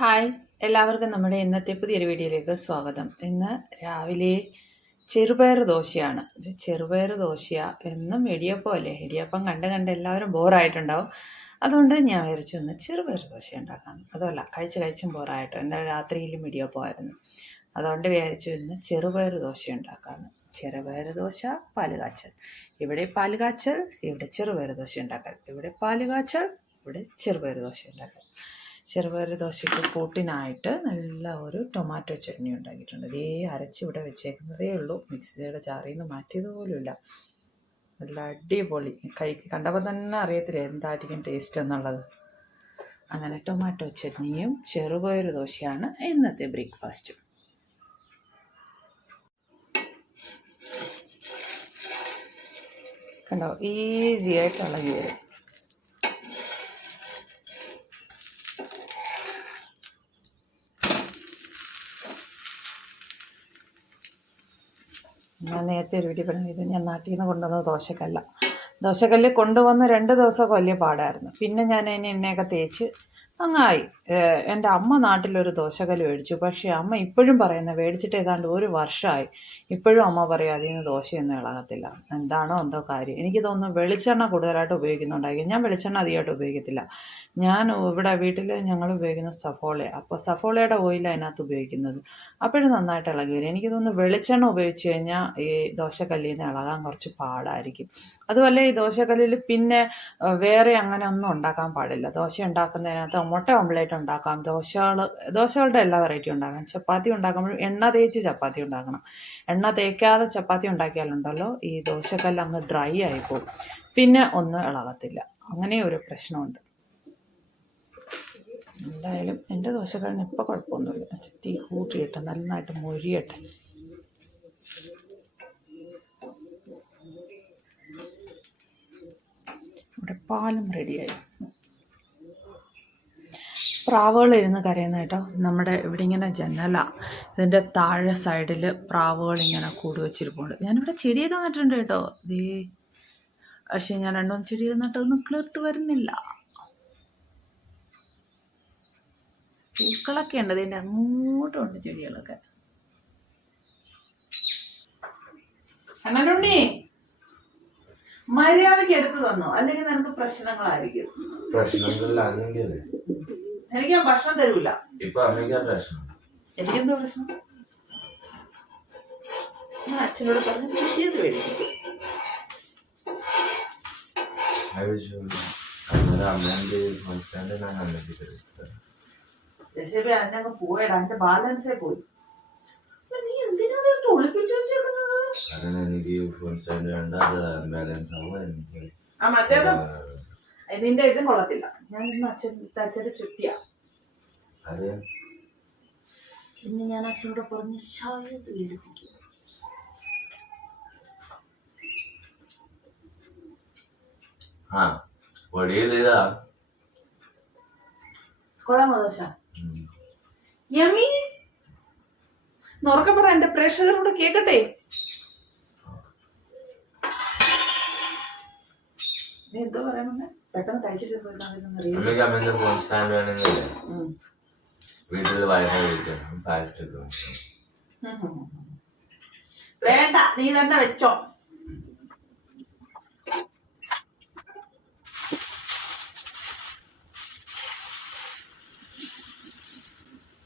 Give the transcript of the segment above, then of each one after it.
Hi. എല്ലാവർക്കും നമ്മുടെ ഇന്നത്തെ പുതിയൊരു വീഡിയോയിലേക്ക് സ്വാഗതം. ഇന്ന് രാവിലെ ചെറുപയർ ദോശയാണ്. ഇത് ചെറുപയർ ദോശ എന്നും ഇടിയപ്പം അല്ലേ? ഇടിയപ്പം കണ്ട് കണ്ട് എല്ലാവരും ബോറായിട്ടുണ്ടാവും. അതുകൊണ്ട് ഞാൻ വിചാരിച്ചു ഒന്ന് ചെറുപയർ ദോശ ഉണ്ടാക്കാം. അതുമല്ല കഴിച്ച് കഴിച്ചും ബോറായിട്ടോ. എന്നാൽ രാത്രിയിലും ഇടിയപ്പമായിരുന്നു. അതുകൊണ്ട് വിചാരിച്ചു ഇന്ന് ചെറുപയർ ദോശ ഉണ്ടാക്കാമെന്ന് ചെറുപയർ ദോശ പാൽ കാച്ചൽ. ഇവിടെ പാൽ കാച്ചൽ ഇവിടെ ചെറുപയർ ദോശ ഉണ്ടാക്കൽ. ഇവിടെ പാൽ കാച്ചൽ ഇവിടെ ചെറുപയർ ദോശ ഉണ്ടാക്കൽ. ചെറുപയർ ദോശയ്ക്ക് കൂട്ടിനായിട്ട് നല്ല ഒരു ടൊമാറ്റോ ചട്നി ഉണ്ടാക്കിയിട്ടുണ്ട്. ഇതേ അരച്ച് ഇവിടെ വെച്ചേക്കുന്നതേ ഉള്ളൂ. മിക്സിയുടെ ചാറിയിൽ നിന്ന് മാറ്റിയത് പോലുമില്ല നല്ല അടിപൊളി. കഴിക്ക് കണ്ടപ്പോൾ തന്നെ അറിയത്തില്ല എന്തായിരിക്കും ടേസ്റ്റ് എന്നുള്ളത്. അങ്ങനെ ടൊമാറ്റോ ചട്നിയും ചെറുപയർ ദോശയാണ് ഇന്നത്തെ ബ്രേക്ക്ഫാസ്റ്റ് കണ്ടോ? ഈസി ആയിട്ട് ഞാൻ നേരത്തെ ഒരു വീഡിയോ പറഞ്ഞു ഇത് ഞാൻ നാട്ടിൽ നിന്ന് കൊണ്ടുവന്ന ദോശക്കല്ല. ദോശക്കല്ല് കൊണ്ടുവന്ന് രണ്ട് ദിവസമൊക്കെ വലിയ പാടായിരുന്നു. പിന്നെ ഞാൻ അതിന് എണ്ണയൊക്കെ തേച്ച് അങ്ങായി. എന്റെ അമ്മ നാട്ടിലൊരു ദോശകല മേടിച്ചു. പക്ഷേ അമ്മ ഇപ്പോഴും പറയുന്നത് മേടിച്ചിട്ട് ഏതാണ്ട് ഒരു വർഷമായി ഇപ്പോഴും അമ്മ പറയും അതിൽ നിന്ന് ദോശയൊന്നും ഇളകത്തില്ല. എന്താണോ എന്തോ കാര്യം. എനിക്ക് തോന്നുന്നു വെളിച്ചെണ്ണ കൂടുതലായിട്ട് ഉപയോഗിക്കുന്നുണ്ടായിരിക്കും. ഞാൻ വെളിച്ചെണ്ണ അധികമായിട്ട് ഉപയോഗിക്കത്തില്ല. ഞാൻ ഇവിടെ വീട്ടിൽ ഞങ്ങൾ ഉപയോഗിക്കുന്ന സഫോളയാണ് അപ്പോൾ സഫോളയുടെ ഓയിൽ അതിനകത്ത് ഉപയോഗിക്കുന്നത്. അപ്പോഴും നന്നായിട്ട് ഇളകി വരും. എനിക്ക് തോന്നുന്നു വെളിച്ചെണ്ണ ഉപയോഗിച്ച് കഴിഞ്ഞാൽ ഈ ദോശക്കല്ലിൽ നിന്ന് ഇളകാൻ കുറച്ച് പാടായിരിക്കും. അതുപോലെ ഈ ദോശക്കല്ലിൽ പിന്നെ വേറെ അങ്ങനെ ഒന്നും ഉണ്ടാക്കാൻ പാടില്ല. ദോശ ഉണ്ടാക്കുന്നതിനകത്ത് മുട്ട ഓംലേറ്റ് ഉണ്ടാക്കാം. ദോശകൾ ദോശകളുടെ എല്ലാ വെറൈറ്റി ഉണ്ടാക്കാം. ചപ്പാത്തി ഉണ്ടാക്കുമ്പോൾ എണ്ണ തേച്ച് ചപ്പാത്തി ഉണ്ടാക്കണം. എണ്ണ തേക്കാതെ ചപ്പാത്തി ഉണ്ടാക്കിയാലുണ്ടല്ലോ ഈ ദോശക്കല്ല് അങ്ങ് ഡ്രൈ ആയിപ്പോവും. പിന്നെ ഒന്നും ഇളകത്തില്ല. അങ്ങനെ ഒരു പ്രശ്നമുണ്ട്. എന്തായാലും എന്റെ ദോശക്കല്ലിന് ഇപ്പോൾ കുഴപ്പമൊന്നുമില്ല. തീ കൂട്ടിയിട്ട് നന്നായിട്ട് മൊരിയട്ടെ. ഇവിടെ പാലും റെഡിയായി പ്രാവുകൾ ഇരുന്ന് കരയുന്ന കേട്ടോ. നമ്മുടെ ഇവിടെ ഇങ്ങനെ ജനല ഇതിന്റെ താഴെ സൈഡിൽ പ്രാവുകൾ ഇങ്ങനെ കൂടി വെച്ചിരിപ്പുണ്ട് ഞാനിവിടെ ചെടിയൊക്കെ നട്ടിട്ടുണ്ട് കേട്ടോ. ദേ പക്ഷേ ഞാൻ രണ്ടും ചെടി നട്ടതൊന്നും കിളിർത്ത് വരുന്നില്ല. പൂക്കളൊക്കെ ഉണ്ട്. ഇതിന്റെ അങ്ങോട്ടുണ്ട് ചെടികളൊക്കെ. അണ്ണനുണ്ണി മര്യാദയ്ക്ക് എടുത്തു തന്നോ? അല്ലെങ്കിൽ നിനക്ക് പ്രശ്നങ്ങളായിരിക്കും. പ്രശ്നമൊന്നുമില്ല അന്നെങ്കിൽ എനിക്ക് ഞാൻ ഭക്ഷണം തരൂല. ഇപ്പൊ അമ്മയ്ക്കാ പ്രശ്നം. എനിക്കെന്തോ പ്രശ്നം? ഞാൻ അച്ഛനോട് പറഞ്ഞു പുതിയത് മേടിക്കും അതിനൊക്കെ പോയടാ. എന്റെ ബാലൻസേ പോയി. നീ എന്തിനാ ഒളിപ്പിച്ചു വെച്ചേക്കുന്നത് കാരണം എനിക്ക് ഫോൺ സ്റ്റാൻഡ് വേണ്ട അത് ബാലൻസ് ആവും എനിക്ക് ആ മറ്റേത്? ഇതിന്റെ ഇതും കൊള്ളത്തില്ല. ഞാൻ ഇന്ന് അച്ഛൻ അച്ഛന്റെ ചുറ്റിയാ അത്? പിന്നെ ഞാൻ അച്ഛനോട് പറഞ്ഞ് ശായത് വീടിപ്പിക്കും. ആ കൊള്ളാമോ ദോശ യമി? നുറക്കെ പറ എന്റെ പ്രേക്ഷകരോട് കേക്കട്ടെ. നീ എന്തോ പറയണെന്ന് പെട്ടെന്ന് കഴിച്ചിട്ട് വീട്ടിൽ വേണ്ട നീ തന്നെ വെച്ചോ.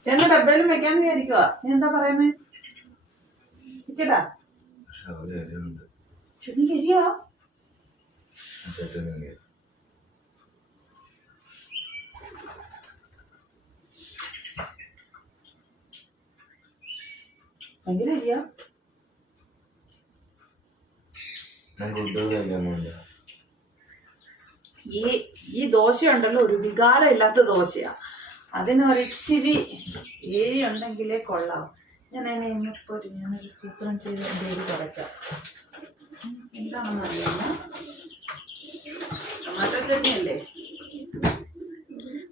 എന്നെ ഡബയിലും വെക്കാൻ വിചാരിക്കുക നീ എന്താ പറയുന്നേ? ഇക്കട്ടാ പക്ഷെ ഒരു കാര്യമുണ്ട് ചുരുങ്ങി കരിയോ അച്ഛനെങ്കിൽ ഭയങ്കര കരിയോ ഞാൻ ഫുഡ് കഴിക്കുന്നുണ്ട് ഈ ഈ ദോശയുണ്ടല്ലോ ഒരു വികാരം ഇല്ലാത്ത ദോശയാ അതിനൊരിച്ചിരി ഏരി ഉണ്ടെങ്കിലേ കൊള്ളാം ഞാൻ അതിനെ ഇന്നിപ്പോ ഒരു ഞാനൊരു സൂത്രം ചെയ്ത് എന്റെ ഏരി കുറയ്ക്കാം എന്താണെന്ന് അറിയാം ടൊമാറ്റോ ചട്നി അല്ലേ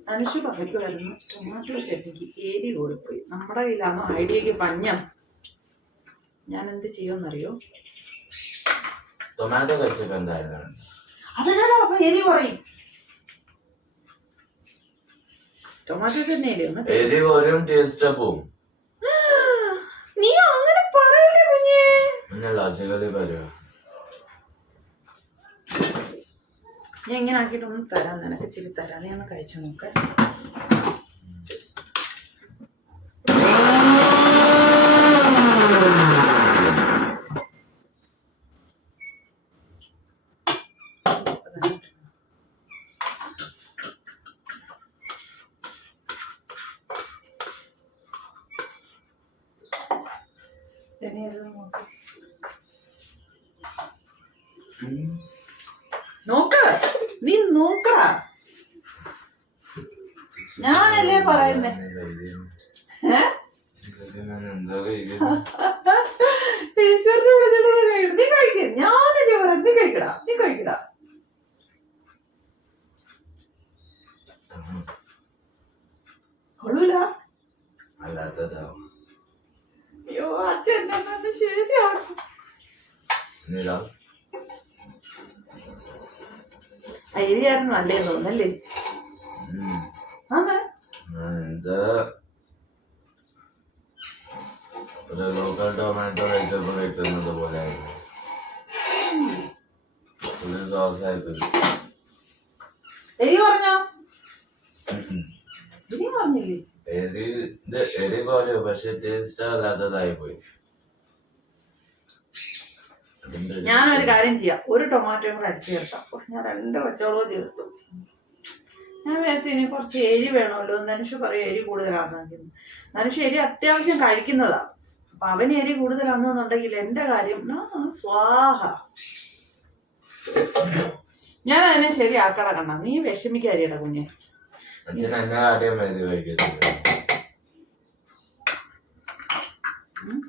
തനുഷ് പറയുമായിരുന്നു ടൊമാറ്റോ ചട്നിക്ക് ഏരി കൂടിപ്പോയി. നമ്മുടെ കയ്യിലാണോ ഐഡിയക്ക് പഞ്ഞം? ഞാൻ എന്ത് ചെയ്യുമെന്നറിയോ? ടൊമാറ്റോ കഴിച്ചപ്പോ എന്തായിരുന്നു? അതല്ല അപ്പൊ എരി കുറയും. ടൊമാറ്റോ ചട്നിയില്ലേ ഒന്ന് എരി ഒരു ടേസ്റ്റ് പോവും നീ അങ്ങനെ പറയല്ലേ കുഞ്ഞേ? പിന്നെ ലോജിക്കലി പറയുക ഞാൻ ഇങ്ങനെ ആക്കിയിട്ടൊന്നും തരാം നിനക്ക് ഇച്ചിരി തരാം. നീ ഒന്ന് കഴിച്ചു നോക്ക. നോക്ക്. നീ നോക്കടാ ഞാനല്ലേ പറയുന്നേ? ഈശ്വരനെ വിളിച്ചിട്ട് നീ കഴി- നീ കഴിക്ക. ഞാനല്ലേ പറയാ നീ കഴിക്കടാ. നീ കഴിക്കടാ. കൊള്ളൂല. അയ്യോ അച്ഛൻ എന്നെ ഒന്ന് ശരിയാക്കും എന്നില്ല അരിയായിരുന്നു നല്ലേ തോന്നല്ലേ എന്താ ഒരു ലോക്കൽ ടൊമാറ്റോ കഴിച്ചപ്പോ കഴിക്കുന്നത് പോലെ ഒരു ആയിപ്പോയി എരി പറഞ്ഞോ എരി പോലെ പക്ഷെ ടേസ്റ്റ് അല്ലാത്തതായി പോയി ഞാനൊരു കാര്യം ചെയ്യാം. ഒരു ടൊമാറ്റോയും കൂടെ അടിച്ചു ചേർക്കാം. ഞാൻ രണ്ട് പച്ചവളവും ചേർത്തു ഞാൻ വിചാരിച്ചു ഇനി കുറച്ച് എരി വേണമല്ലോ. ധനുഷ് പറയും എരി കൂടുതലാണെന്ന് ധനുഷ് എരി അത്യാവശ്യം കഴിക്കുന്നതാ. അപ്പൊ അവന് എരി കൂടുതലാണെന്നുണ്ടെങ്കിൽ എന്റെ കാര്യം സ്വാഹ. ഞാൻ അതിനെ ശരിയാക്കട കണ്ട നീ വിഷമിക്കാരിയട കുഞ്ഞെ. അച്ഛൻ എന്നാ കാര്യം എരി കഴിക്കത്തില്ല ഉം.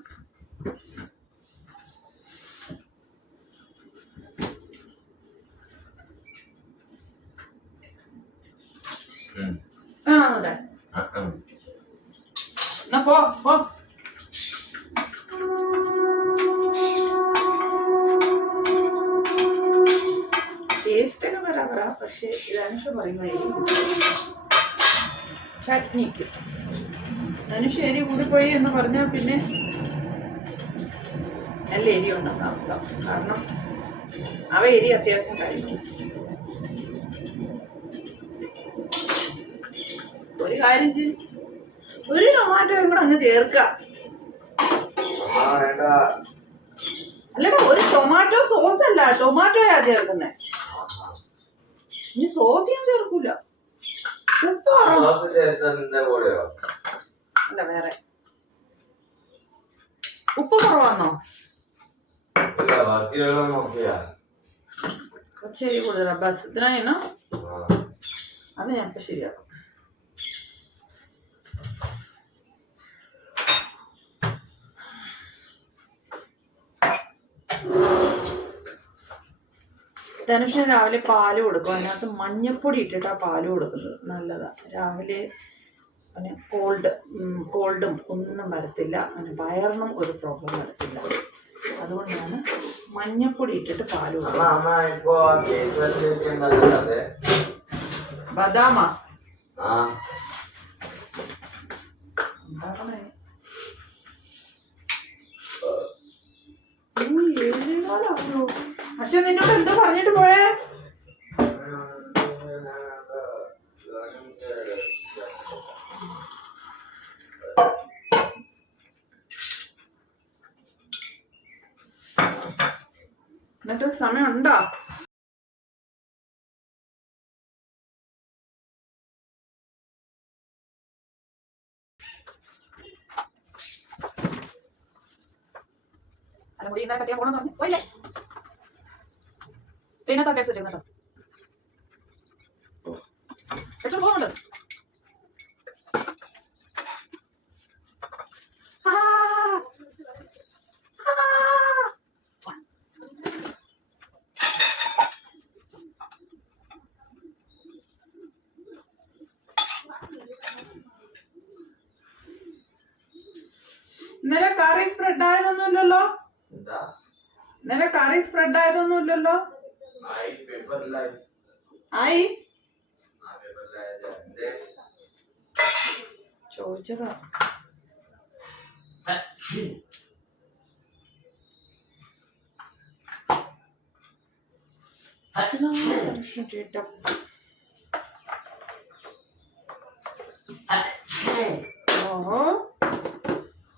വേണമെന്നുണ്ടെ ആ, ആ. എന്നാ പോ പോ. ടേസ്റ്റ് ഒക്കെ വരാം പക്ഷെ ധനുഷ് പറയുന്നതായിരിക്കും ചട്നിക്ക്. ധനുഷ് എരി കൂടിപ്പോയി എന്ന് പറഞ്ഞാൽ പിന്നെ നല്ല എരി ഉണ്ടെന്ന് കാരണം അവ എരി അത്യാവശ്യം കഴിക്കും. ഒരു കാര്യം ചെയ്യും. ഒരു ടൊമാറ്റോയും കൂടെ അങ്ങ് ചേർക്കാം. അല്ലടാ ഒരു ടൊമാറ്റോ സോസ് അല്ല ടൊമാറ്റോയാ ചേർക്കുന്നേ. ഇനി സോസ് ഞാൻ ചേർക്കൂല. അല്ല വേറെ. ഉപ്പ് നോക്കിയാ. കുറച്ചേരി കൂടുതലാ. ബസ് ഇതിനായിനോ. അത് ഞാൻ ഇപ്പൊ ശരിയാക്കും. ധനുഷിന് രാവിലെ പാൽ കൊടുക്കും. അതിനകത്ത് മഞ്ഞപ്പൊടി ഇട്ടിട്ടാണ് പാൽ കൊടുക്കുന്നത്. നല്ലതാണ് രാവിലെ പിന്നെ കോൾഡ് കോൾഡും ഒന്നും വരത്തില്ല. പിന്നെ വയറിനും ഒരു പ്രോബ്ലം വരത്തില്ല. അതുകൊണ്ടാണ് മഞ്ഞപ്പൊടി ഇട്ടിട്ട് പാൽ കൊടുക്കുന്നത്. ബദാമാ. ആ. ഉണ്ടാക്കണേ അച്ഛൻ നിന്നോട് എന്തോ പറഞ്ഞിട്ട് പോയേ? എന്നിട്ട് സമയം ഉണ്ടോ മുടി ഇന്നലെ കട്ടിയാൻ പറഞ്ഞു. പോയില്ലേ? ഇതിനകത്ത് അറ്റേഴ്സ് വെച്ചേക്കുന്ന കേട്ടോ. വെച്ചോണ്ട് പോകുന്നുണ്ട്. കറി സ്പ്രെഡ് ആയതൊന്നുമില്ലല്ലോ ഇന്നലെ കറി സ്പ്രെഡ് ആയതൊന്നുമില്ലല്ലോ ഇല്ലല്ലോ. ആയി ചോദിച്ചതാ. ചേട്ടാ ഓ.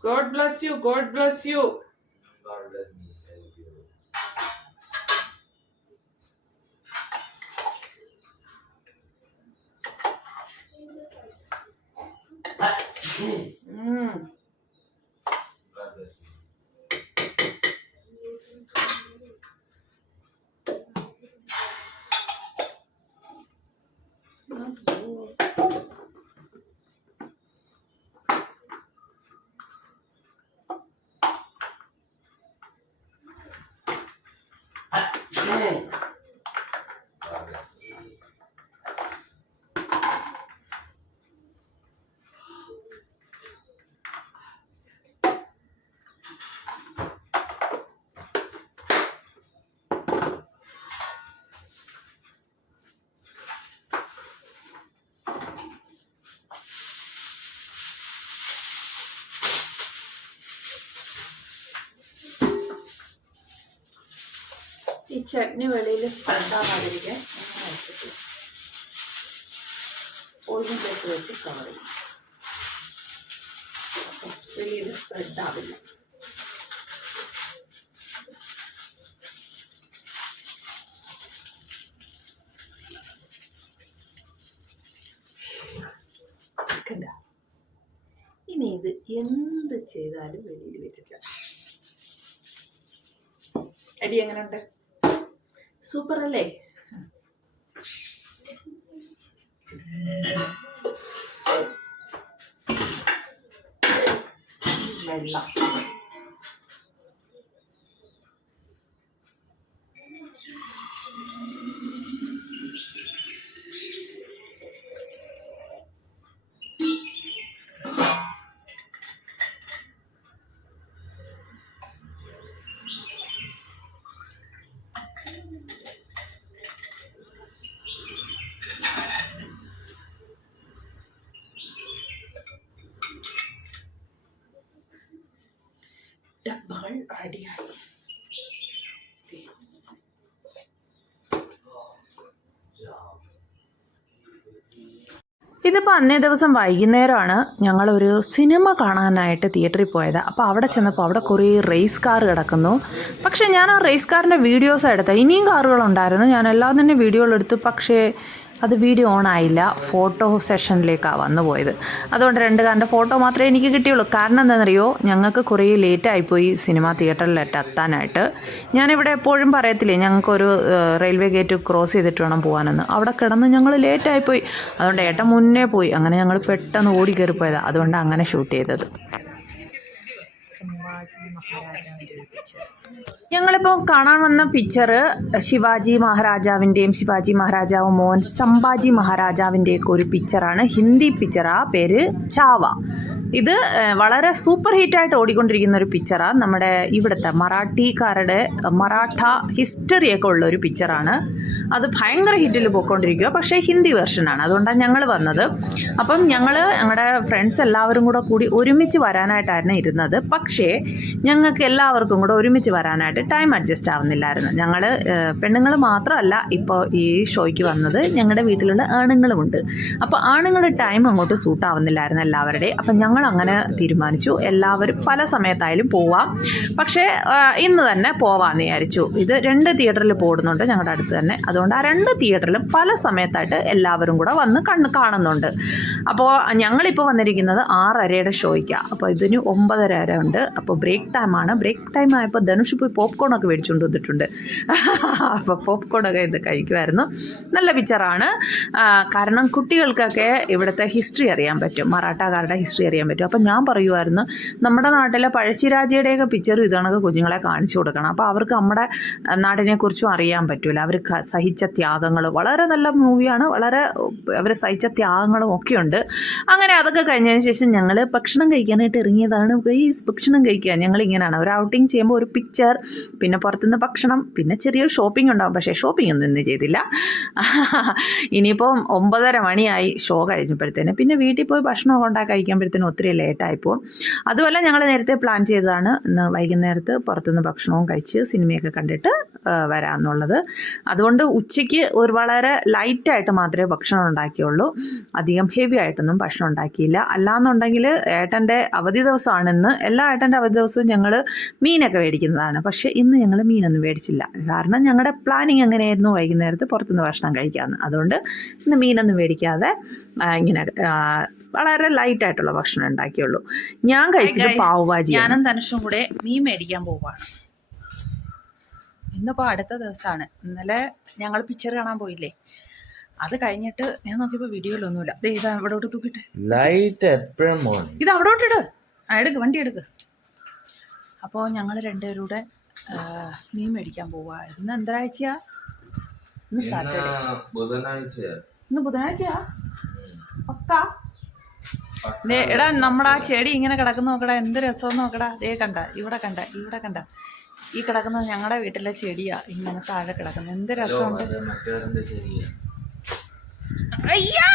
God bless you God bless you God bless 嗯。ഈ chutney വെളിയിൽ വെച്ചിട്ട് ഓയിലും ചേർത്ത് വെച്ച് കവർ ചെയ്യും. വെളിയിൽ സ്പ്രെഡാവില്ല കണ്ട? ഇനി ഇത് എന്ത് ചെയ്താലും വെളിയിൽ അടി എങ്ങനെയുണ്ട്? സൂപ്പർ അല്ലേ വെള്ളം റെഡിയായി ഇതിപ്പോൾ അന്നേ ദിവസം വൈകുന്നേരമാണ് ഞങ്ങളൊരു സിനിമ കാണാനായിട്ട് തിയേറ്ററിൽ പോയത്. അപ്പോൾ അവിടെ ചെന്നപ്പോൾ അവിടെ കുറേ റേസ് കാർ കിടക്കുന്നു. പക്ഷേ ഞാൻ ആ റേസ് കാറിന്റെ വീഡിയോസ് എടുത്ത. ഇനിയും കാറുകളുണ്ടായിരുന്നു ഞാൻ എല്ലാം തന്നെ വീഡിയോകളെടുത്തു പക്ഷേ അത് വീഡിയോ ഓൺ ആയില്ല. ഫോട്ടോ സെഷനിലേക്കാണ് വന്നു പോയത്. അതുകൊണ്ട് രണ്ട് കാറിന്റെ ഫോട്ടോ മാത്രമേ എനിക്ക് കിട്ടിയുള്ളൂ. കാരണം എന്താണെന്നറിയോ? ഞങ്ങൾക്ക് കുറേ ലേറ്റ് ആയിപ്പോയി സിനിമ തിയേറ്ററിലേറ്റ് എത്താനായിട്ട്. ഞാനിവിടെ എപ്പോഴും പറയത്തില്ലേ ഞങ്ങൾക്കൊരു റെയിൽവേ ഗേറ്റ് ക്രോസ് ചെയ്തിട്ട് വേണം പോകാനെന്ന് അവിടെ കിടന്ന് ഞങ്ങൾ ലേറ്റായിപ്പോയി അതുകൊണ്ട് ഏട്ടൻ മുന്നേ പോയി. അങ്ങനെ ഞങ്ങൾ പെട്ടെന്ന് ഓടി കയറി പോയതാണ് അതുകൊണ്ട് അങ്ങനെ ഷൂട്ട് ചെയ്തത്. ഞങ്ങളിപ്പോൾ കാണാൻ വന്ന പിക്ചർ ശിവാജി മഹാരാജാവിന്റെയും ശിവാജി മഹാരാജാവ് മോൻ സംഭാജി മഹാരാജാവിന്റെയൊക്കെ ഒരു പിക്ചറാണ് ഹിന്ദി പിക്ചറാ പേര് ചാവ. ഇത് വളരെ സൂപ്പർ ഹിറ്റായിട്ട് ഓടിക്കൊണ്ടിരിക്കുന്ന ഒരു പിക്ചറാണ് നമ്മുടെ ഇവിടുത്തെ മറാഠിക്കാരുടെ മറാഠ ഹിസ്റ്ററിയൊക്കെ ഉള്ള ഒരു പിക്ചറാണ് അത് ഭയങ്കര ഹിറ്റിൽ പോയിക്കൊണ്ടിരിക്കുക പക്ഷേ ഹിന്ദി വെർഷനാണ് അതുകൊണ്ടാണ് ഞങ്ങൾ വന്നത്. അപ്പം ഞങ്ങൾ ഞങ്ങളുടെ ഫ്രണ്ട്സ് എല്ലാവരും കൂടെ കൂടി ഒരുമിച്ച് വരാനായിട്ടായിരുന്നു ഇരുന്നത്. പക്ഷേ ഞങ്ങൾക്ക് എല്ലാവർക്കും കൂടെ ഒരുമിച്ച് വരാനായിട്ട് ടൈം അഡ്ജസ്റ്റ് ആവുന്നില്ലായിരുന്നു. ഞങ്ങൾ പെണ്ണുങ്ങൾ മാത്രമല്ല ഇപ്പോൾ ഈ ഷോയ്ക്ക് വന്നത്. ഞങ്ങളുടെ വീട്ടിലുള്ള ആണുങ്ങളുമുണ്ട്. അപ്പോൾ ആണുങ്ങളുടെ ടൈം അങ്ങോട്ട് സൂട്ട് ആവുന്നില്ലായിരുന്നു എല്ലാവരുടെയും. അപ്പം ഞങ്ങൾ അങ്ങനെ തീരുമാനിച്ചു. എല്ലാവരും പല സമയത്തായാലും പോവാം. പക്ഷേ ഇന്ന് തന്നെ പോവാമെന്ന് വിചാരിച്ചു. ഇത് രണ്ട് തിയേറ്ററിൽ പോടുന്നുണ്ട് ഞങ്ങളുടെ അടുത്ത് തന്നെ. അതുകൊണ്ട് ആ രണ്ട് തിയേറ്ററിലും പല സമയത്തായിട്ട് എല്ലാവരും കൂടെ വന്ന് കണ്ണ് കാണുന്നുണ്ട്. അപ്പോൾ ഞങ്ങളിപ്പോൾ വന്നിരിക്കുന്നത് ആറരയുടെ ഷോയ്ക്കാണ് അപ്പോൾ ഇതിന് ഒമ്പതര വരെ ഉണ്ട്. അപ്പോൾ ബ്രേക്ക് ടൈമാണ് ബ്രേക്ക് ടൈം ആയപ്പോൾ ധനുഷ് പോയി പോപ്കോണൊക്കെ മേടിച്ചുകൊണ്ട് വന്നിട്ടുണ്ട്. അപ്പോൾ പോപ്കോണൊക്കെ ഇത് കഴിക്കുമായിരുന്നു നല്ല പിക്ചറാണ്. കാരണം കുട്ടികൾക്കൊക്കെ ഇവിടുത്തെ ഹിസ്റ്ററി അറിയാൻ പറ്റും. മറാഠാക്കാരുടെ ഹിസ്റ്ററി അറിയാൻ പറ്റും. അപ്പോൾ ഞാൻ പറയുമായിരുന്നു നമ്മുടെ നാട്ടിലെ പഴശ്ശിരാജയുടെയൊക്കെ പിക്ചർ ഇതാണൊക്കെ കുഞ്ഞുങ്ങളെ കാണിച്ചു കൊടുക്കണം. അപ്പോൾ അവർക്ക് നമ്മുടെ നാടിനെക്കുറിച്ചും അറിയാൻ പറ്റില്ല അവർ സഹിച്ച ത്യാഗങ്ങൾ വളരെ നല്ല മൂവിയാണ്. വളരെ അവർ സഹിച്ച ത്യാഗങ്ങളും ഒക്കെയുണ്ട്. അങ്ങനെ അതൊക്കെ കഴിഞ്ഞതിന് ശേഷം ഞങ്ങൾ ഭക്ഷണം കഴിക്കാനായിട്ട് ഇറങ്ങിയതാണ്. ഈ ഭക്ഷണം കഴിക്കുക. ഞങ്ങൾ ഇങ്ങനെയാണ് ഒരു ഔട്ടിങ് ചെയ്യുമ്പോൾ ഒരു പിക്ചർ പിന്നെ പുറത്തുനിന്ന് ഭക്ഷണം പിന്നെ ചെറിയൊരു ഷോപ്പിംഗ് ഉണ്ടാവും. പക്ഷേ ഷോപ്പിംഗ് ഒന്നും ഇന്ന് ചെയ്തില്ല. ഇനിയിപ്പോൾ ഒമ്പതര മണിയായി ഷോ കഴിഞ്ഞപ്പോഴത്തേന്. പിന്നെ വീട്ടിൽ പോയി ഭക്ഷണം ഉണ്ടാക്കി കഴിക്കുമ്പോഴത്തേനും ഒത്തിരി ലേറ്റായി പോകും അതുപോലെ ഞങ്ങൾ നേരത്തെ പ്ലാൻ ചെയ്തതാണ് ഇന്ന് വൈകുന്നേരത്ത് പുറത്തുനിന്ന് ഭക്ഷണവും കഴിച്ച് സിനിമയൊക്കെ കണ്ടിട്ട് വരാമെന്നുള്ളത്. അതുകൊണ്ട് ഉച്ചയ്ക്ക് ഒരു വളരെ ലൈറ്റായിട്ട് മാത്രമേ ഭക്ഷണം ഉണ്ടാക്കിയുള്ളൂ. അധികം ഹെവി ആയിട്ടൊന്നും ഭക്ഷണം ഉണ്ടാക്കിയില്ല. അല്ലാന്നുണ്ടെങ്കിൽ ഏട്ടന്റെ അവധി ദിവസമാണ് ഇന്ന്. എല്ലാ ഏട്ടന്റെ അവധി ദിവസവും ഞങ്ങൾ മീനൊക്കെ മേടിക്കുന്നതാണ്. പക്ഷേ ഇന്ന് ഞങ്ങൾ മീനൊന്നും മേടിച്ചില്ല. കാരണം ഞങ്ങളുടെ പ്ലാനിങ് എങ്ങനെയായിരുന്നു വൈകുന്നേരത്ത് പുറത്തുനിന്ന് ഭക്ഷണം കഴിക്കാമെന്ന് അതുകൊണ്ട് ഇന്ന് മീനൊന്നും മേടിക്കാതെ ഇങ്ങനെ വളരെ ലൈറ്റ് ആയിട്ടുള്ള ഭക്ഷണം ഉണ്ടാക്കിയുള്ളൂ. ഞാൻ കഴിച്ചത് പാവുഭാജി ഞാനും തനുഷും കൂടെ മീൻ മേടിക്കാൻ പോവാണ്. ഇന്നിപ്പോൾ അടുത്ത ദിവസമാണ് ഇന്നലെ ഞങ്ങൾ പിക്ചർ കാണാൻ പോയില്ലേ? അത് കഴിഞ്ഞിട്ട് ഞാൻ നോക്കിയപ്പോൾ വീഡിയോയിലൊന്നുമില്ല. ഇത് ഇതാ ഇവിടോട്ട് തൂക്കിട്ട്. ലൈറ്റ് എപ്പോഴും ഇത് അവിടോട്ട് ഇട് ആ എടുക്ക് വണ്ടി എടുക്ക്. അപ്പോൾ ഞങ്ങൾ രണ്ടുപേരും കൂടെ ആ, മീൻ മേടിക്കാൻ പോവാ. ഇന്ന് എന്തരാഴ്ചയാ ഇന്ന് സാറ്റർഡേ ഇന്ന് ബുധനാഴ്ചയാ? പക്ക? ദേ, എടാ നമ്മുടെ ആ ചെടി ഇങ്ങനെ കിടക്കുന്ന നോക്കടാ. എന്ത് രസം നോക്കടാ. ദേ കണ്ട ഇവിടെ കണ്ട ഇവിടെ കണ്ട. ഈ കിടക്കുന്നത് ഞങ്ങളുടെ വീട്ടിലെ ചെടിയാ. ഇങ്ങനെ താഴെ കിടക്കുന്നത്. എന്ത് രസമുണ്ട്? അയ്യാ!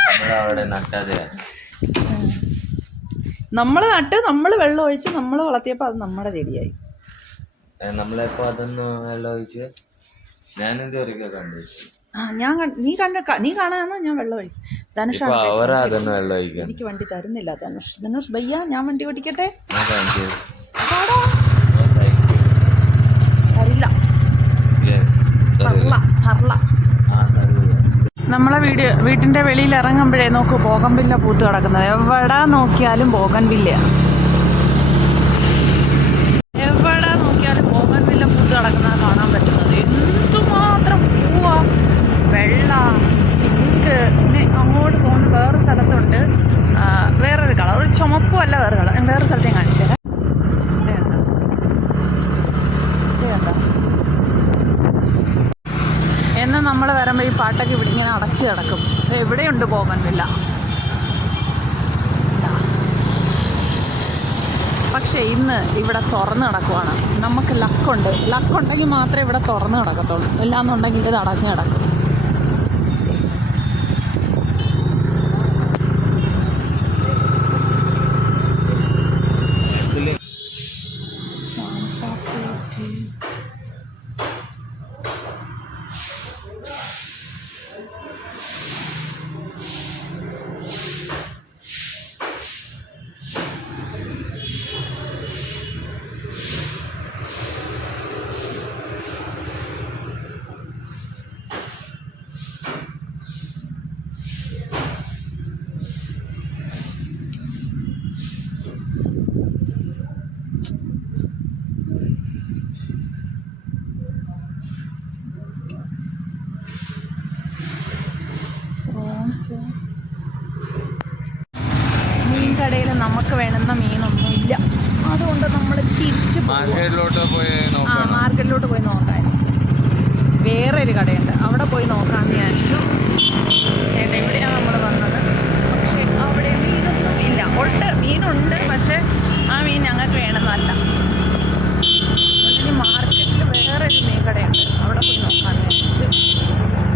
നമ്മൾ നട്ട് നമ്മൾ വെള്ളം ഒഴിച്ച് നമ്മൾ വളർത്തിയപ്പോൾ അത് നമ്മുടെ ചെടിയായി. നമ്മളെപ്പോ അതൊന്നും വെള്ളം ഒഴിച്ച് ഞാൻ ആ ഞാൻ നീ കണ്ട നീ കാണാന്ന് ഞാൻ വെള്ളം ഒഴിക്കും ധനുഷ് എനിക്ക് വണ്ടി തരുന്നില്ല ധനുഷ്. ധനുഷ് ഭയ്യ ഞാൻ വണ്ടി ഓടിക്കട്ടെ. തരില്ല. തറല നമ്മളെ വീട് വീട്ടിന്റെ വെളിയിൽ ഇറങ്ങുമ്പോഴേ നോക്കൂ ബോഗൻവില്ല പൂത്ത് കിടക്കുന്നത്. എവിടെ നോക്കിയാലും ബോഗൻവില്ല എവിടെ നോക്കിയാലും ബോഗൻവില്ല പൂത്ത് കിടക്കുന്നത് കാണാൻ പറ്റുന്നത് എന്തുമാത്രം പൂവാ വെള്ള പിങ്ക് പിന്നെ അങ്ങോട്ട് പോകുന്ന വേറെ സ്ഥലത്തുണ്ട് ആ, വേറൊരു കളർ ഒരു ചുമപ്പും അല്ല വേറെ കളർ ഞാൻ വേറെ സ്ഥലത്ത് ഞാൻ കാണിച്ചു തരാം ഇത് കണ്ടോ? ഇത് കണ്ടോ? എന്ന് നമ്മൾ വരുമ്പോൾ ഈ പാട്ടൊക്കെ അടച്ചു കിടക്കും എവിടെയുണ്ട് പോകണ്ടില്ല പക്ഷേ ഇന്ന് ഇവിടെ തുറന്ന് കിടക്കുവാണ് നമുക്ക് ലക്കുണ്ട് ലക്കുണ്ടെങ്കിൽ മാത്രമേ ഇവിടെ തുറന്ന് കിടക്കത്തുള്ളൂ ഇല്ലാന്നുണ്ടെങ്കിൽ ഇത് അടഞ്ഞു കിടക്കും. മാർക്കറ്റിലോട്ട് പോയി ആ വേറെ നോക്കാൻ. വേറൊരു കടയുണ്ട്. അവിടെ പോയി നോക്കാമെന്ന് വിചാരിച്ചു. എവിടെയാണ് നമ്മൾ വന്നത്. പക്ഷേ അവിടെ മീനൊന്നും ഇല്ല. ഉണ്ട് മീനുണ്ട് പക്ഷേ ആ മീൻ ഞങ്ങൾക്ക് വേണമെന്നല്ല. മാർക്കറ്റിൽ മാർക്കറ്റിൽ ഒരു മീൻ കടയുണ്ട്. അവിടെ പോയി നോക്കാമെന്ന് വിചാരിച്ചു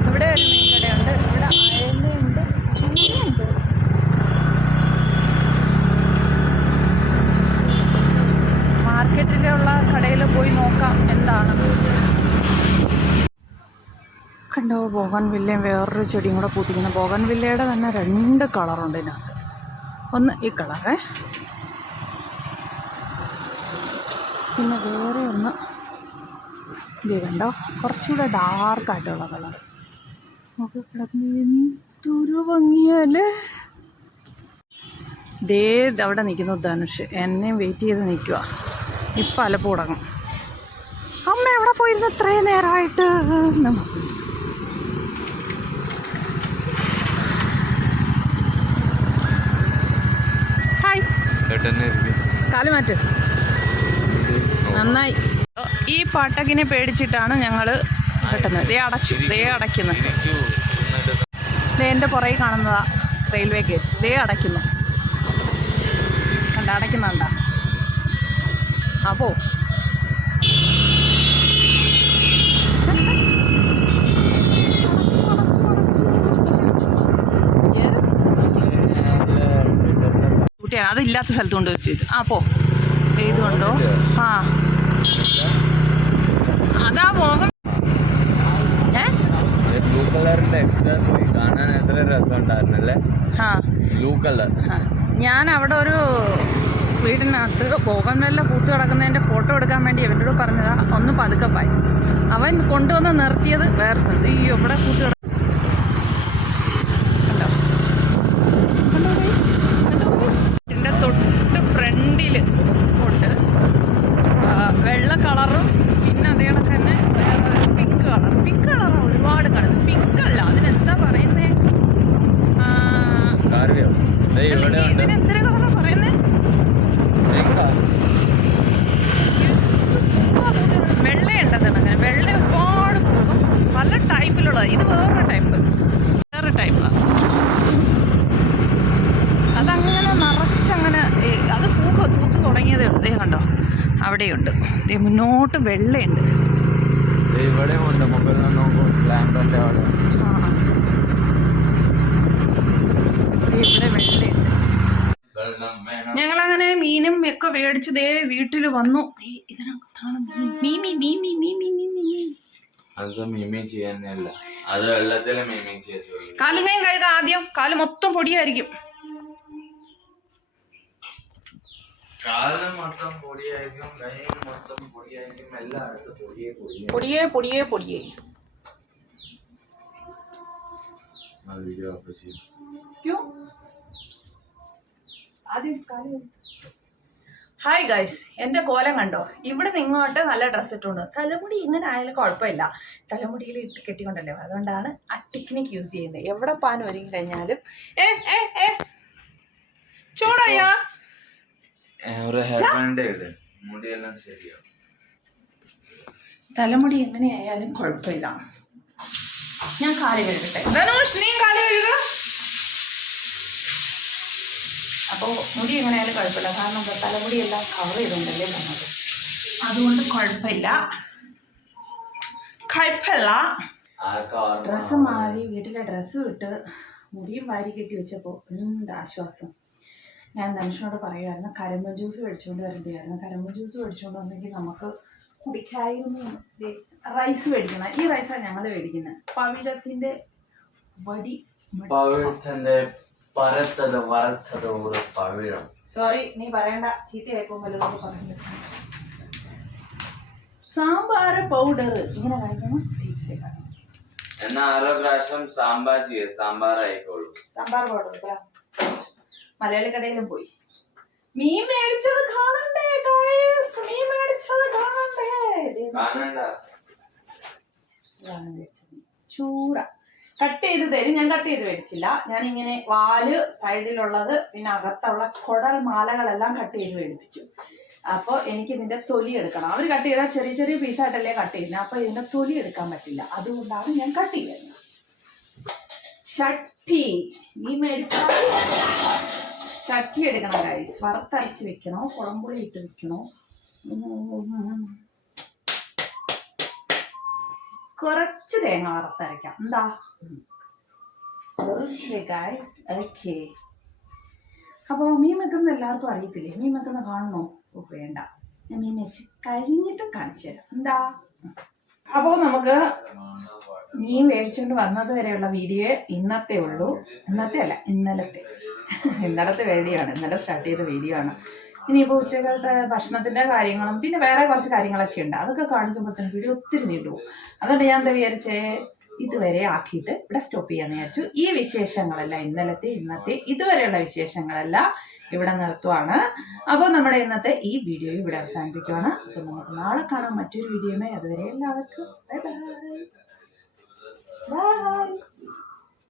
ഇവിടെ ഒരു മീൻ കടയുണ്ട് ഇവിടെ അയലയുണ്ട് ചൂരയുണ്ട് മാർക്കറ്റിലുള്ള കടയിൽ പോയി നോക്കാം എന്താണ്. കണ്ടോ ബോഗൻ വില്ലയും വേറൊരു ചെടിയും കൂടെ പൂത്തിക്കുന്നു ബോഗൻ വില്ലയുടെ തന്നെ രണ്ട് കളറുണ്ട് ഇതിനകത്ത്. ഒന്ന് ഈ കളറേ. പിന്നെ വേറെ ഒന്ന് ഇത് കണ്ടോ കുറച്ചുകൂടെ ഡാർക്കായിട്ടുള്ള കളർ. നമുക്ക് കിടക്കുന്നത് എന്തൊരു ഭംഗിയല്ലേ. ദേ അവിടെ നിൽക്കുന്നു ധനുഷ്. എന്നെയും വെയിറ്റ് ചെയ്ത് നിൽക്കുക ഇപ്പം അലപ്പ് തുടങ്ങും. അമ്മ എവിടെ പോയിരുന്നു ഇത്രയും നേരമായിട്ട്? കാൽ മാറ്റ്. നന്നായി. ഈ പാട്ടകിനെ പേടിച്ചിട്ടാണ് ഞങ്ങൾ പെട്ടെന്ന് ദേ അടച്ചു. ദേ അടയ്ക്കുന്നു. ദേ എന്റെ പുറകെ കാണുന്നതാ റെയിൽവേ ഗേറ്റ്. ദേ അടയ്ക്കുന്നു. കണ്ട അടയ്ക്കുന്നുണ്ട? അപ്പോ കുട്ടിയാണ് അതില്ലാത്ത സ്ഥലത്ത് കൊണ്ട് വെച്ചു ആ പോ. ചെയ്തുകൊണ്ടോ ആ. അതാ പോകം ഏ? ബ്ലൂ കളറിന്റെ എക്സ്ട്രാ കാണാൻ എത്ര രസം ഉണ്ടായിരുന്നല്ലേ ആ. ബ്ലൂ കളർ ഞാൻ അവിടെ ഒരു വീടിനകത്ത് പോകമല്ല പൂത്ത് കിടക്കുന്നതിന്റെ ഫോട്ടോ എടുക്കാൻ വേണ്ടി അവന്റെ പറഞ്ഞതാ ഒന്ന് പതുക്കെ പായി. അവൻ കൊണ്ടുവന്ന് നിർത്തിയത് വേറെ സ്ഥലത്ത്. ഈ ഇവിടെ പൂത്ത് കിട കണ്ടോ കണ്ടോ guys? കണ്ടോ guys? ഇതിന്റെ തൊട്ട് ഫ്രണ്ടിൽ ഉണ്ട് ആ, വെള്ള കളറും പിന്നെ അതേ കണക്ക് തന്നെ വേറെ പിങ്ക് കളർ പിങ്ക് കളറാണ് ഒരുപാട് കാണുന്നത് പിങ്ക് അല്ല അതിനെന്താ പറയുന്നേ ആ, കാർവിയോ ദേ ഇവിടെ ഉണ്ട് ഇതിന് എത്ര കളറാ പറയുന്നേ എങ്ങടാ? വെള്ളയുണ്ടത് അങ്ങനെ വെള്ള ഒരുപാട് പൂക്കും പല ടൈപ്പിലുള്ളത് ഇത് വേറൊരു ടൈപ്പ് വേറെ ടൈപ്പാണ് അതങ്ങനെ നിറച്ചങ്ങനെ ഏ, അത് പൂക്ക പൂത്ത് തുടങ്ങിയതേ ഉള്ളൂ ദേ കണ്ടോ അവിടെയുണ്ട് ദേ മുന്നോട്ട് വെള്ളയുണ്ട്. ഞങ്ങൾ ഇവിടെ ഉണ്ട്. മുകളിൽ നിന്ന് നോക്കും. ലാമ്പന്റെ അവിടെ. ആ ഇവിടെ വെള്ളയുണ്ട്. ഞങ്ങളങ്ങനെ മീനും ഒക്കെ മേടിച്ച് ദേ വീട്ടിൽ വന്നു. കാലുങ്ങയും കഴുകാം ആദ്യം. കാൽ മൊത്തം പൊടിയായിരിക്കും. കാലം മൊത്തം പൊടിയായിരിക്കും കൈ മൊത്തം പൊടിയായിരിക്കും എല്ലായിടത്തും പൊടിയെ പൊടിയെ. പൊടിയേ പൊടിയേ പൊടിയേ. വീഡിയോ ഓഫ് ചെയ്യും. ഹായ് ഗൈസ് എന്റെ കോലം കണ്ടോ? ഇവിടെ നിങ്ങോട്ട് നല്ല ഡ്രസ്സ് ഇട്ടുണ്ട്. തലമുടി ഇങ്ങനെ ആയാലും കുഴപ്പമില്ല. തലമുടിയിൽ ഇട്ട് കെട്ടിക്കൊണ്ടല്ലേ? അതുകൊണ്ടാണ് ആ ടെക്നിക്ക് യൂസ് ചെയ്യുന്നത്. എവിടെ പാൻ ഒരുങ്ങി കഴിഞ്ഞാലും ഏ ഏ ഏ. ചൂടായാ ഒരു ഹെയർ ബാൻഡ് ഇട് മുടിയെല്ലാം ശരിയാവും. തലമുടി എങ്ങനെയായാലും കുഴപ്പമില്ല. ഞാൻ കാലി കഴുകട്ടെ. ധനുഷ് നീ കാലി കഴുകുക അപ്പോൾ മുടി എങ്ങനെയായാലും കുഴപ്പമില്ല. കാരണം തലമുടി എല്ലാം കവർ ചെയ്തുകൊണ്ടല്ലേ വന്നത്. അതുകൊണ്ട് കുഴപ്പമില്ല. കുഴപ്പമില്ല? ഡ്രസ്സ് മാറി വീട്ടിലെ ഡ്രസ്സ് ഇട്ട് മുടിയും വാരി കെട്ടി വെച്ചപ്പോൾ എന്ത് ആശ്വാസം. ഞാൻ ധനുഷിനോട് പറയുമായിരുന്നു കരിമ്പൻ ജ്യൂസ് മേടിച്ചുകൊണ്ട് വരേണ്ടിയായിരുന്നു. കരിമ്പൻ ജ്യൂസ് മേടിച്ചുകൊണ്ട് വന്നെങ്കിൽ നമുക്ക് കുടിക്കായിരുന്നു. റൈസ് മേടിക്കണം. ഈ റൈസാണ് ഞങ്ങൾ മേടിക്കുന്നത് പവിഴത്തിന്റെ വടി പവിഴത്തിന്റെ പരത്തത് വറുത്തത് ഒരു പവിഴം. സോറി നീ പറയണ്ട. ചീത്തയായിപ്പോ വല്ലതൊക്കെ പറഞ്ഞു സാമ്പാർ പൗഡർ ഇങ്ങനെ കഴിക്കണം. ടേസ്റ്റ് കാണും എന്നാ ആരോ പ്രാവശ്യം സാമ്പാർ ചെയ്യ സാമ്പാർ ആയിക്കോളൂ സാമ്പാർ പൗഡർ മലയാളി കടയിലും പോയി. മീൻ മേടിച്ചത് കാണണ്ടേ ഗൈസ് മീൻ മേടിച്ചത് കാണണ്ടേ? ചൂറ കട്ട് ചെയ്ത് തരും. ഞാൻ കട്ട് ചെയ്ത് മേടിച്ചില്ല. ഞാൻ ഇങ്ങനെ വാൽ സൈഡിലുള്ളത് പിന്നെ അകത്തുള്ള കുടൽ മാലകളെല്ലാം കട്ട് ചെയ്ത് മേടിപ്പിച്ചു. അപ്പോൾ എനിക്ക് ഇതിന്റെ തൊലി എടുക്കണം. അവർ കട്ട് ചെയ്താൽ ചെറിയ ചെറിയ പീസായിട്ടല്ലേ കട്ട് ചെയ്യുന്നത് അപ്പോൾ ഇതിന്റെ തൊലി എടുക്കാൻ പറ്റില്ല. അതുകൊണ്ടാണ് ഞാൻ കട്ട് ചെയ്യുന്നത്. ചട്ടി. മീൻ മേടിച്ചാൽ ചട്ടി എടുക്കണം ഗൈസ് വറുത്തരച്ച് വെക്കണോ കുളമ്പുളി ഇട്ട് വെക്കണോ. കുറച്ച് തേങ്ങ വറുത്തരയ്ക്കാം. എന്താ? ഗൈസ് ഓക്കെ അപ്പോൾ മീൻ വെക്കുന്നത് എല്ലാവർക്കും അറിയത്തില്ലേ? മീൻ വെക്കുന്ന കാണണോ വേണ്ട. ഞാൻ മീൻ വെച്ച് കഴിഞ്ഞിട്ട് കാണിച്ചു തരാം. എന്താ? അപ്പോൾ നമുക്ക് മീൻ മേടിച്ചുകൊണ്ട് വന്നത് വരെയുള്ള വീഡിയോ ഇന്നത്തെ ഉള്ളൂ. ഇന്നത്തെ അല്ല ഇന്നലത്തെ. ഇന്നലത്തെ വീഡിയോ ആണ്. ഇന്നലെ സ്റ്റാർട്ട് ചെയ്ത വീഡിയോ ആണ്. ഇനിയിപ്പോൾ ഉച്ചകാലത്തെ ഭക്ഷണത്തിന്റെ കാര്യങ്ങളും പിന്നെ വേറെ കുറച്ച് കാര്യങ്ങളൊക്കെ ഉണ്ട്. അതൊക്കെ കാണിക്കുമ്പോഴത്തേനും വീഡിയോ ഒത്തിരി നീണ്ടു അതുകൊണ്ട് ഞാൻ എന്താ വിചാരിച്ചേ ഇതുവരെ ആക്കിയിട്ട് ഇവിടെ സ്റ്റോപ്പ് ചെയ്യാന്ന് വിചാരിച്ചു. ഈ വിശേഷങ്ങളെല്ലാം ഇന്നലത്തെ ഇന്നത്തെ ഇതുവരെയുള്ള വിശേഷങ്ങളെല്ലാം ഇവിടെ നിർത്തുവാണ്. അപ്പോൾ നമ്മുടെ ഇന്നത്തെ ഈ വീഡിയോ ഇവിടെ അവസാനിപ്പിക്കുവാണ്. അപ്പോൾ നമുക്ക് നാളെ കാണാം മറ്റൊരു വീഡിയോയുമായി അതുവരെ എല്ലാവർക്കും ബൈ ബൈ ബൈ